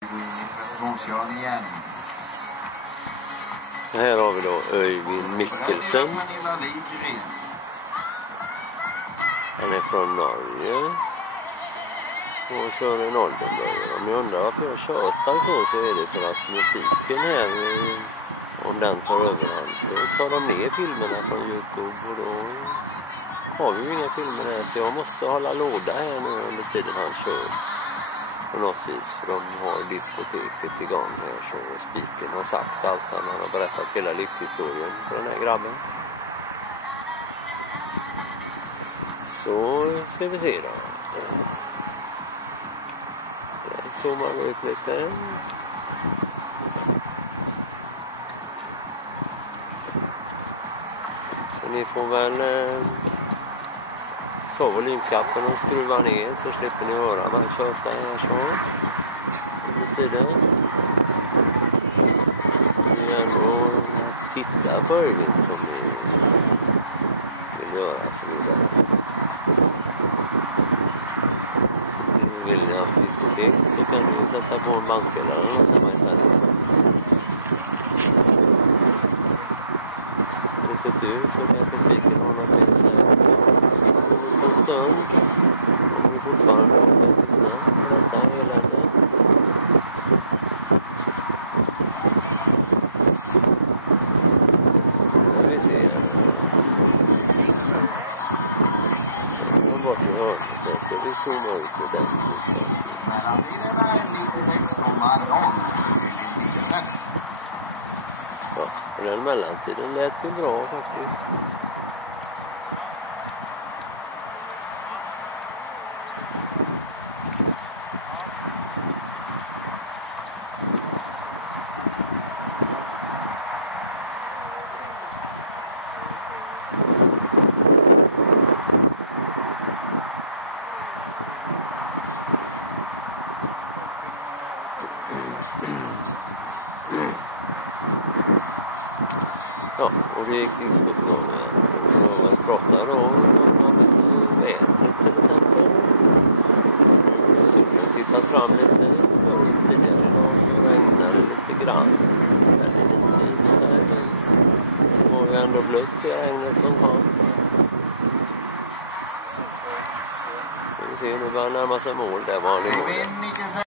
Moskörn igen. Här har vi då Öyvind Mikkelsen. Han är från Norge och kör en Oldenburger. Om ni undrar varför jag tjatar så är det för att musiken här, om den tar överhand, så tar de ner filmerna från YouTube och då har vi ju inga filmer här, så jag måste hålla låda här nu under tiden han kör på något vis, för de har diskoteket igång här, så spiken har sagt allt, han har berättat hela livshistorien för den här grabben. Så ska vi se då. Där zoomar vi ut lite. Så ni får väl ta volymknappen och skruva ner så slipper ni höra vad jag tjötar här så. Under tiden. Ni är ändå titta på Öyvind som ni vill göra förmodligen. Vill ni ha diskotek så kan ni sätta på en bandspelare eller något hemma istället. Lite tur så kanske spiken har någonting så här. En stund. Om vi fortfarande har lite snabbt med detta elände. Ja, vi ser. Bort i hörnet, så ska vi zooma ut ordentligt. Mellantiden är 96,0. Ja, och den mellantiden lät ju bra faktiskt. Ja, och det gick diskotgång igen. Och man pratar då om vädret till exempel. Solen tittar fram lite. Tidigare idag så regnade det lite grann. Väldigt lite så här. Det var ju ändå blött i regnet som fanns. Vi ser nu börjar närma sig mål. Där var det mål.